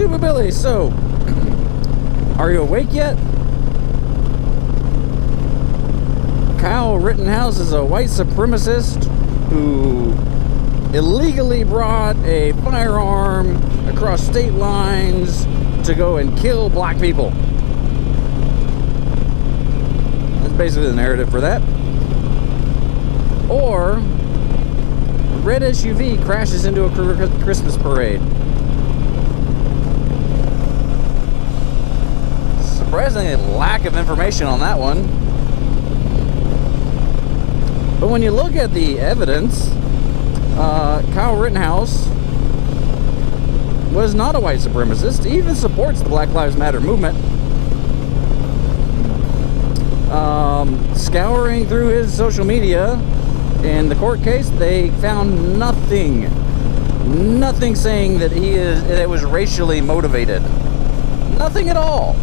Stupid Billy, so, are you awake yet? Kyle Rittenhouse is a white supremacist who illegally brought a firearm across state lines to go and kill black people. That's basically the narrative for that. Or, a red SUV crashes into a Christmas parade. Surprisingly, lack of information on that one. But when you look at the evidence, Kyle Rittenhouse was not a white supremacist. He even supports the Black Lives Matter movement. Scouring through his social media in the court case, they found nothing saying that it was racially motivated. Nothing at all.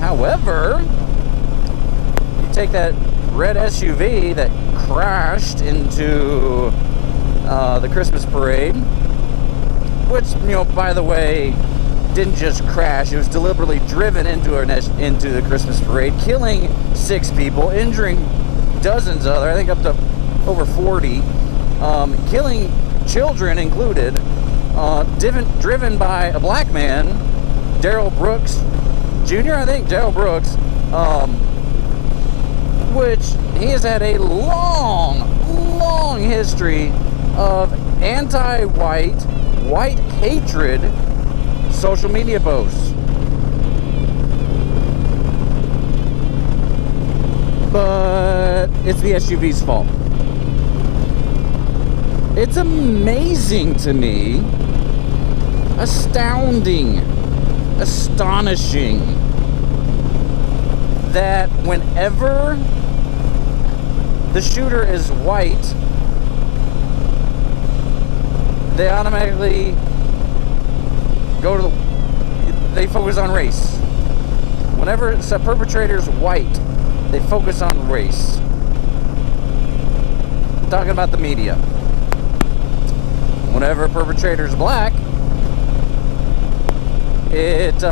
However, you take that red SUV that crashed into the Christmas parade, which, by the way, didn't just crash, it was deliberately driven into the Christmas parade, killing 6 people, injuring dozens of others, I think up to over 40, killing children included, driven by a black man, Darrell Brooks Jr., I think, Darrell Brooks, which he has had a long history of anti-white, white hatred social media posts. But it's the SUV's fault. It's amazing to me, astounding, astonishing, that whenever the shooter is white, they automatically they focus on race. Whenever a perpetrator's white, they focus on race. I'm talking about the media. Whenever a perpetrator's black, it's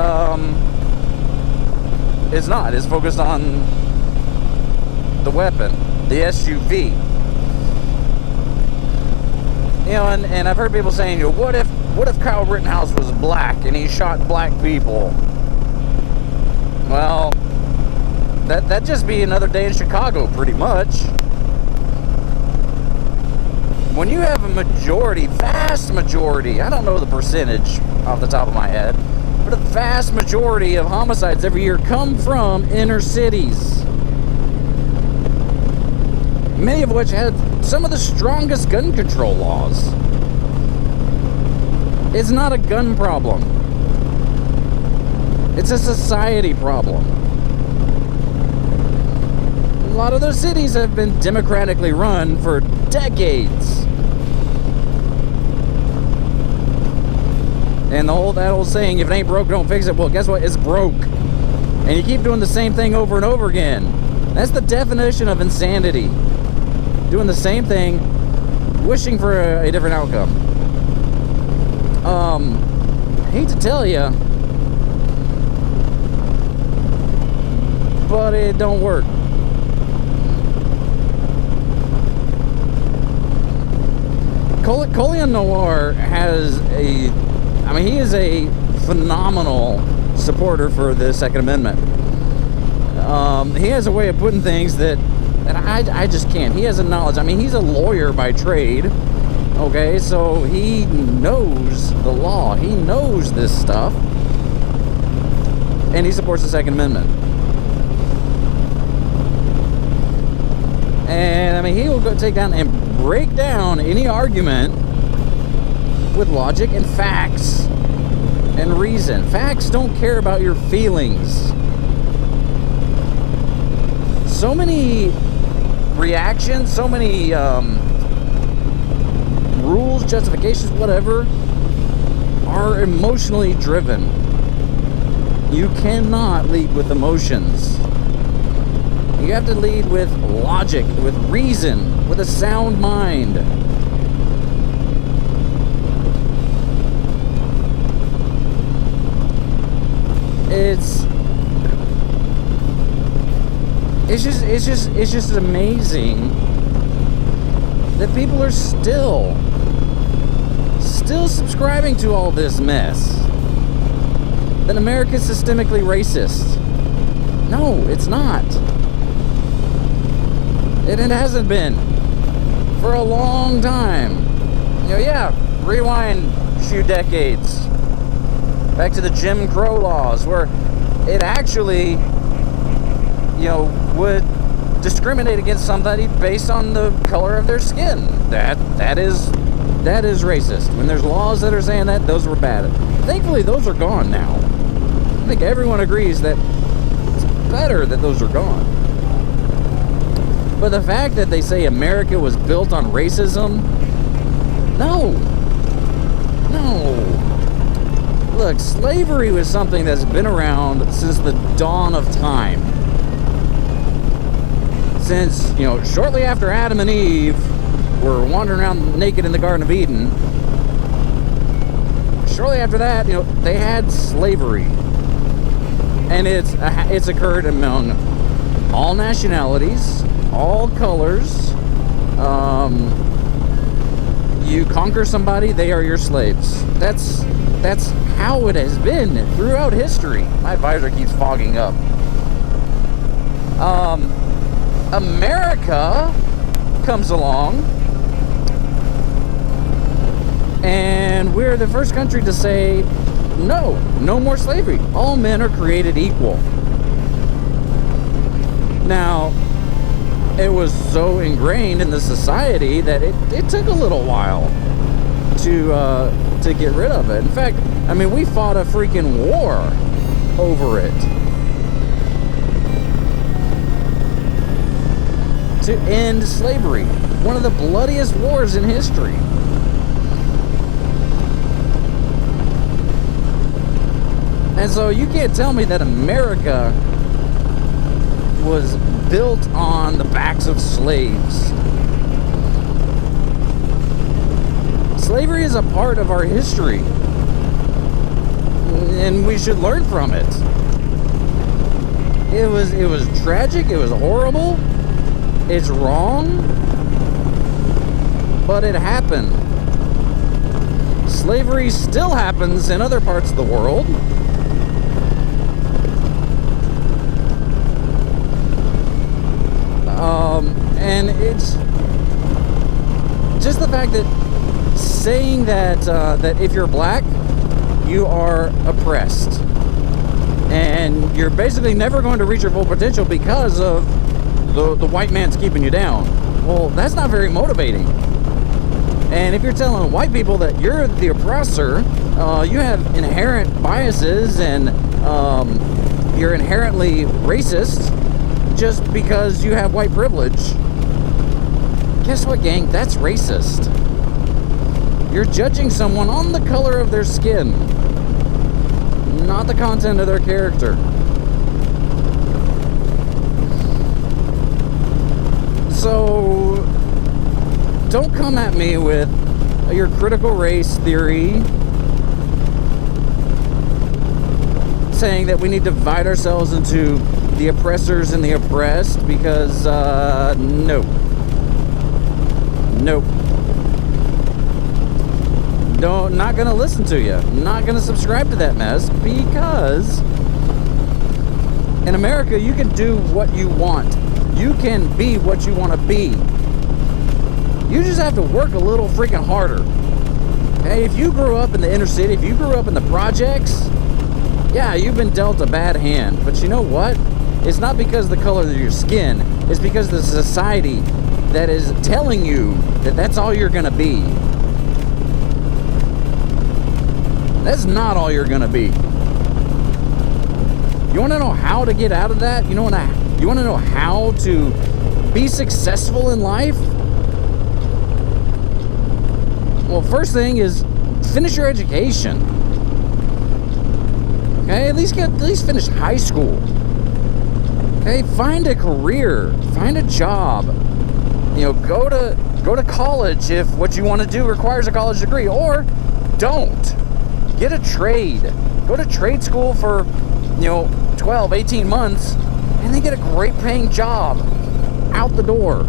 not. It's focused on the weapon, the SUV. And I've heard people saying, what if Kyle Rittenhouse was black and he shot black people? Well, that'd just be another day in Chicago, pretty much. When you have a vast majority, I don't know the percentage off the top of my head, but a vast majority of homicides every year come from inner cities. Many of which have some of the strongest gun control laws. It's not a gun problem. It's a society problem. A lot of those cities have been democratically run for decades. And that old saying, if it ain't broke, don't fix it. Well, guess what? It's broke. And you keep doing the same thing over and over again. That's the definition of insanity. Doing the same thing, wishing for a different outcome. I hate to tell you, but it don't work. Colion Noir he is a phenomenal supporter for the Second Amendment. He has a way of putting things that I just can't. He has a knowledge. He's a lawyer by trade. Okay, so he knows the law. He knows this stuff. And he supports the Second Amendment. And he will go take down and break down any argument with logic and facts and reason. Facts don't care about your feelings. So many reactions, so many rules, justifications, whatever, are emotionally driven. You cannot lead with emotions. You have to lead with logic, with reason, with a sound mind. It's just amazing that people are still subscribing to all this mess. That America's systemically racist. No, it's not. And it hasn't been for a long time. Rewind a few decades back to the Jim Crow laws, where it actually, would discriminate against somebody based on the color of their skin. That is racist. When there's laws that are saying that, those were bad. Thankfully, those are gone now. I think everyone agrees that it's better that those are gone. But the fact that they say America was built on racism, no. Look, slavery was something that's been around since the dawn of time. Since, shortly after Adam and Eve were wandering around naked in the Garden of Eden, shortly after that, they had slavery. And it's occurred among all nationalities, all colors. You conquer somebody, they are your slaves. That's how it has been throughout history. My visor keeps fogging up. America comes along, and we're the first country to say, no more slavery. All men are created equal. Now, it was so ingrained in the society that it took a little while to get rid of it. In fact, we fought a freaking war over it to end slavery. One of the bloodiest wars in history. And so you can't tell me that America was built on the backs of slaves. Slavery is a part of our history, and we should learn from it. It was tragic, it was horrible, it's wrong, but it happened. Slavery still happens in other parts of the world. And it's just the fact that saying that if you're black, you are oppressed, and you're basically never going to reach your full potential because of the white man's keeping you down. Well, that's not very motivating. And if you're telling white people that you're the oppressor, you have inherent biases, and you're inherently racist just because you have white privilege. Guess what, gang? That's racist. You're judging someone on the color of their skin, not the content of their character. So, don't come at me with your critical race theory, saying that we need to divide ourselves into the oppressors and the oppressed, because, nope. Not gonna listen to you. Not gonna subscribe to that mess, because in America, you can do what you want. You can be what you want to be. You just have to work a little freaking harder. Hey, if you grew up in the inner city, if you grew up in the projects, yeah, you've been dealt a bad hand. But you know what? It's not because of the color of your skin. It's because of the society that is telling you that that's all you're gonna be. That's not all you're gonna be. You wanna know how to get out of that? You wanna know how to be successful in life? Well, first thing is finish your education. Okay, at least finish high school. Okay, find a career, find a job. Go to college if what you want to do requires a college degree, or don't. Get a trade. Go to trade school for 12, 18 months, and they get a great paying job out the door.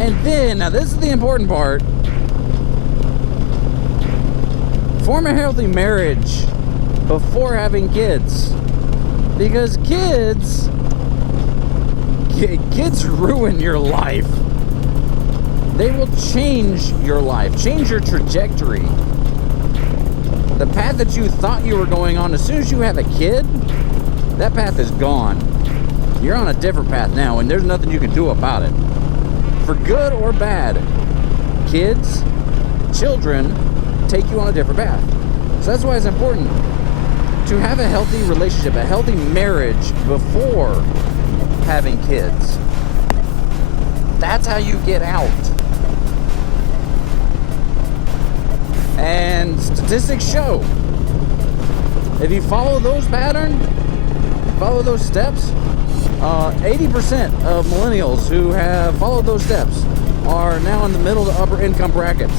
And then, now this is the important part, form a healthy marriage before having kids. Because kids ruin your life. They will change your life, change your trajectory. The path that you thought you were going on, as soon as you have a kid, that path is gone. You're on a different path now, and there's nothing you can do about it. For good or bad, children take you on a different path. So that's why it's important to have a healthy relationship, a healthy marriage before having kids. That's how you get out. And statistics show, if you follow those patterns, follow those steps, 80% of millennials who have followed those steps are now in the middle to upper income brackets.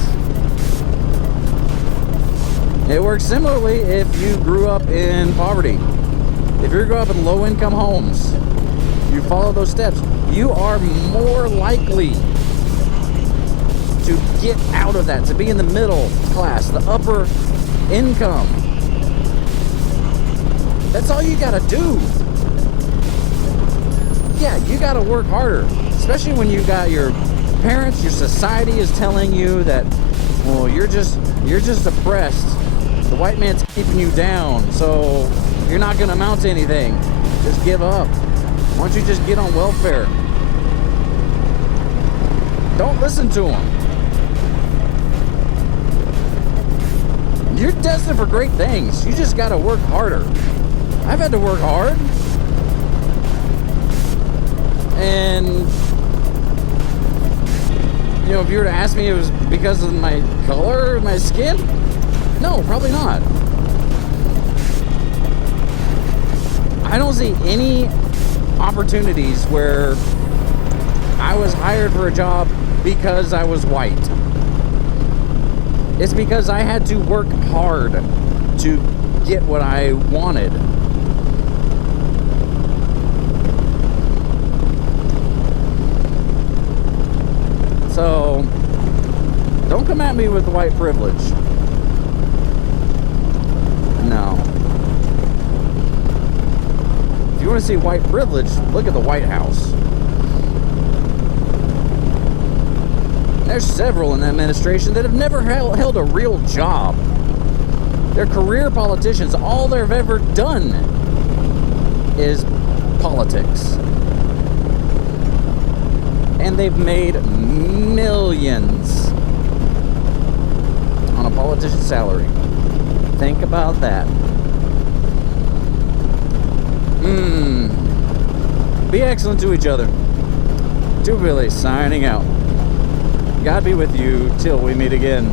It works similarly if you grew up in poverty. If you grew up in low income homes, you follow those steps, you are more likely to get out of that, to be in the middle class, the upper income. That's all you gotta do. Yeah, you gotta work harder, especially when you got your parents, your society is telling you that, well, you're just oppressed. The white man's keeping you down, so you're not gonna amount to anything. Just give up. Why don't you just get on welfare? Don't listen to them. You're destined for great things. You just gotta work harder. I've had to work hard. And, if you were to ask me it was because of my color, my skin, no, probably not. I don't see any opportunities where I was hired for a job because I was white. It's because I had to work hard to get what I wanted. So, don't come at me with the white privilege. No. If you want to see white privilege, look at the White House. There's several in the administration that have never held a real job. They're career politicians. All they've ever done is politics. And they've made millions on a politician's salary. Think about that. Be excellent to each other. Two Billy signing out. God be with you till we meet again.